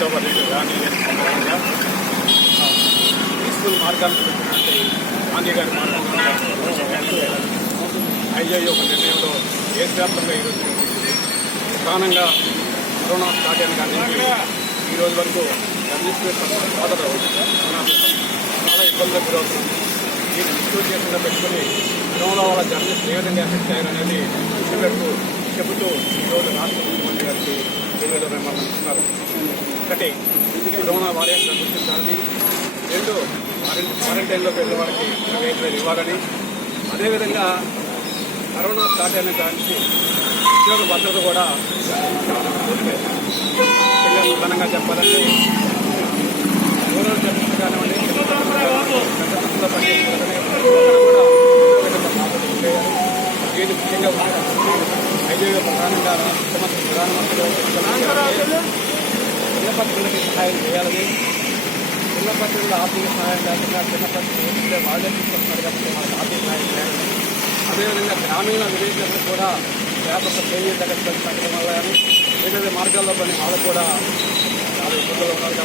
October రెండు గాంధీ సందర్భంగా peaceful మార్గాలు పెట్టినటువంటి గాంధీ గారి మార్గంలో ఐజీ ఒక నిర్ణయంలో దేశవ్యాప్తంగా ఈరోజు ప్రధానంగా కరోనా స్టార్ట్ అయిన కానీ ఈరోజు వరకు జర్నలిస్ట్ బాధలు చాలా ఇబ్బందులకు గురవుతుంది దీన్ని దృష్టిలో చేయకుండా పెట్టుకుని కరోనా వల్ల జర్నలిస్ట్ ఏ విధంగా ఎఫెక్ట్ అయ్యారనేది చెప్పినట్టు చెబుతూ ఈరోజు రాష్ట్ర ముఖ్యమంత్రి గారికి ఎన్నికల నిర్మాణం ఇస్తున్నారు ఒకటి. కరోనా వారియర్స్ గుర్తించాలని రెండు క్వారంటైన్లో వెళ్ళిన వారికి ఇరవై ఐదు వేలు ఇవ్వాలని. అదేవిధంగా కరోనా స్టార్ట్ అయిన దానికి ఉద్యోగ భద్రత కూడా పిల్లలు ఘనంగా చెప్పాలంటే రూరల్ కానివ్వండి పెద్ద ముఖ్యంగా ఐదేళ్ళు ప్రధానంగా ముఖ్యమంత్రి ప్రధానమంత్రి గారు చిన్న పత్రికలకి సహాయం చేయాలని చిన్న పత్రికలు ఆర్థిక సహాయం లేకుండా చిన్న పత్రికలు వాళ్ళే తీసుకొస్తున్నారు కాబట్టి మనకు ఆర్థిక సహాయం చేయాలని అదేవిధంగా గ్రామీణ విలేకరులు కూడా వ్యాపక పేజీ దగ్గర పెట్టడం వల్ల కానీ వేరే మార్గాల్లో పని వాళ్ళు కూడా చాలా ఇబ్బందులు ఉన్నారు.